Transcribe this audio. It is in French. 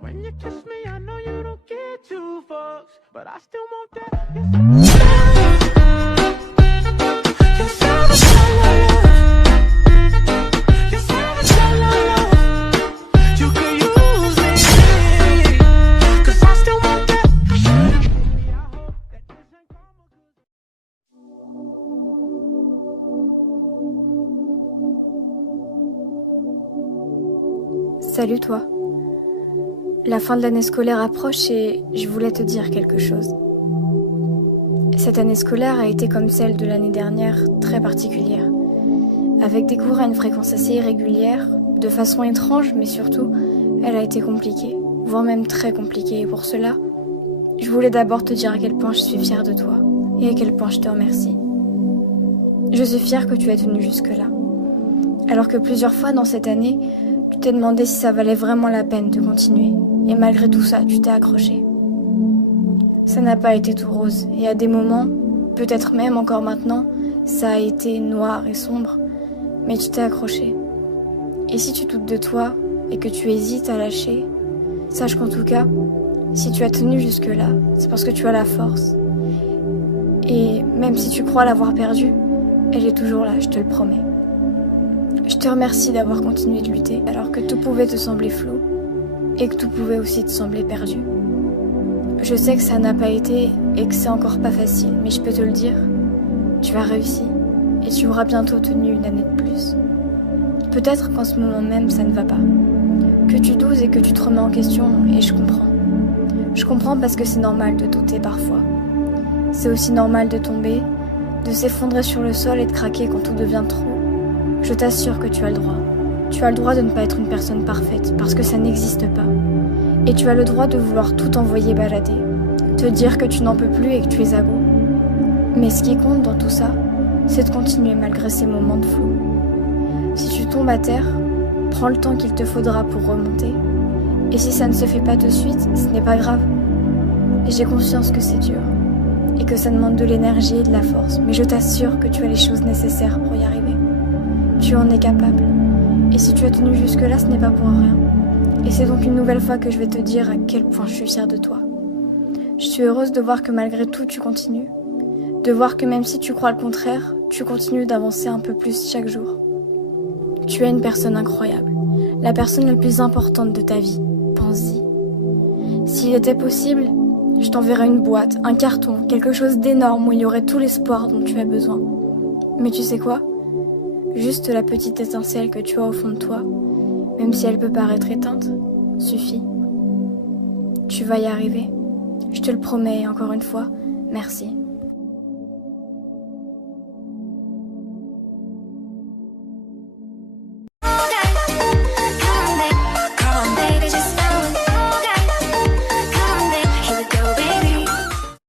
When you kiss me, I know you don't get two fucks, but I still want that. You're savage, you're savage, you could use me, 'cause I still want that. Salut toi. La fin de l'année scolaire approche et je voulais te dire quelque chose. Cette année scolaire a été comme celle de l'année dernière, très particulière. Avec des cours à une fréquence assez irrégulière, de façon étrange, mais surtout, elle a été compliquée, voire même très compliquée. Et pour cela, je voulais d'abord te dire à quel point je suis fière de toi et à quel point je te remercie. Je suis fière que tu aies tenu jusque-là. Alors que plusieurs fois dans cette année, tu t'es demandé si ça valait vraiment la peine de continuer. Et malgré tout ça, tu t'es accroché. Ça n'a pas été tout rose. Et à des moments, peut-être même encore maintenant, ça a été noir et sombre. Mais tu t'es accroché. Et si tu doutes de toi et que tu hésites à lâcher, sache qu'en tout cas, si tu as tenu jusque-là, c'est parce que tu as la force. Et même si tu crois l'avoir perdue, elle est toujours là, je te le promets. Je te remercie d'avoir continué de lutter alors que tout pouvait te sembler flou et que tout pouvait aussi te sembler perdu. Je sais que ça n'a pas été et que c'est encore pas facile, mais je peux te le dire, tu as réussi et tu auras bientôt tenu une année de plus. Peut-être qu'en ce moment même ça ne va pas, que tu doutes et que tu te remets en question et je comprends. Je comprends parce que c'est normal de douter parfois. C'est aussi normal de tomber, de s'effondrer sur le sol et de craquer quand tout devient trop. Je t'assure que tu as le droit. Tu as le droit de ne pas être une personne parfaite, parce que ça n'existe pas. Et tu as le droit de vouloir tout envoyer balader, te dire que tu n'en peux plus et que tu es à bout. Mais ce qui compte dans tout ça, c'est de continuer malgré ces moments de flou. Si tu tombes à terre, prends le temps qu'il te faudra pour remonter. Et si ça ne se fait pas de suite, ce n'est pas grave. J'ai conscience que c'est dur, et que ça demande de l'énergie et de la force, mais je t'assure que tu as les choses nécessaires pour y arriver. Tu en es capable. Et si tu as tenu jusque-là, ce n'est pas pour rien. Et c'est donc une nouvelle fois que je vais te dire à quel point je suis fière de toi. Je suis heureuse de voir que malgré tout, tu continues. De voir que même si tu crois le contraire, tu continues d'avancer un peu plus chaque jour. Tu es une personne incroyable. La personne la plus importante de ta vie. Pense-y. S'il était possible, je t'enverrais une boîte, un carton, quelque chose d'énorme où il y aurait tout l'espoir dont tu as besoin. Mais tu sais quoi ? Juste la petite étincelle que tu as au fond de toi, même si elle peut paraître éteinte, suffit. Tu vas y arriver. Je te le promets et encore une fois, merci.